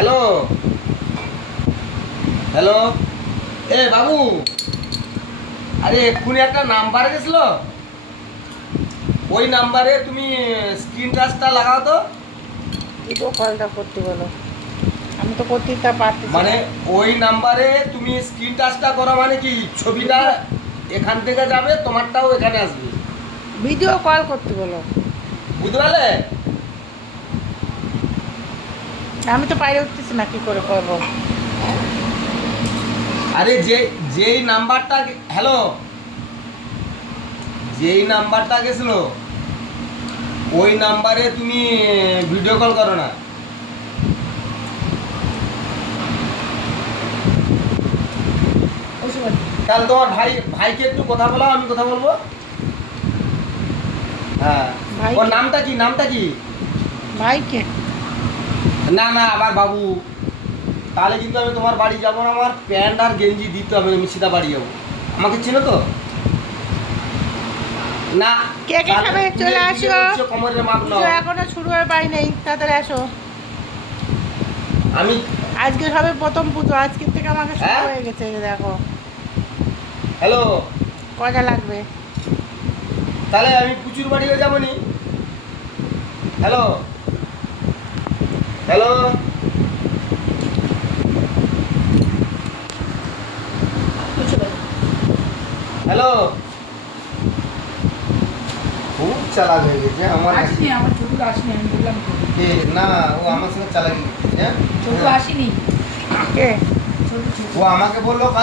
Hello hello, এ বাবু, আরে এক্ষুনি একটা নাম্বার গেছিলো, ওই নাম্বারে তুমি স্ক্রিন টাচটা লাগাও তো। ভিডিও কলটা করতে বলো, আমি তো করতে তা পারতেছি মানে না। ওই নাম্বারে তুমি স্ক্রিন টাচটা করো, মানে কি ছবিটা এখান থেকে যাবে, তোমারটাও এখানে আসবে। ভিডিও কল করতে বলো। বুঝতে পারলে? আমি তো বাইরে উঠতেছি না, কি করে করবো? আরে যেই নাম্বারটা, হ্যালো, যেই নাম্বারটা গেছিল ওই নাম্বারে তুমি ভিডিও কল করো না। তাহলে তোমার ভাইকে একটু কথা বলো, আমি কথা বলবো। হ্যাঁ, ভাই ওর নামটা কি, নামটা কি? ভাইকে না না, আবার বাবু, তাহলে কিন্তু আমি তোমার বাড়ি যাবো না, আমার প্যান্ট আর গেঞ্জি দিতে হবে, আমি সিধা বাড়ি যাবো। আমাকে চিনো তো? না, কে কে খাবে? চলে আসো। কোমরের মাপ নাও। পুজো এখনো শুরু হয়ে পারি নেই, তাড়াতাড়ি আসো। আমি আজকে সবে প্রথম পুজো, আজকের থেকে আমাকে শুরু হ্যাঁ? হয়ে গেছে, এই যে দেখো। হ্যালো, কয়টা লাগবে? তাহলে আমি পুচুর বাড়িও যাবো নি। হ্যালো হ্যালো, হ্যালো, খুব চালাক হয়ে গেছে আমার কাছে। আসেনি, আমার ছোটু আসেনি, আমি বললাম তো। কে? না, ও আমার সঙ্গে চালাকি করছে, হ্যাঁ? ছোটু আসেনি, কে? ছোটু ছোটু ও আমাকে বললো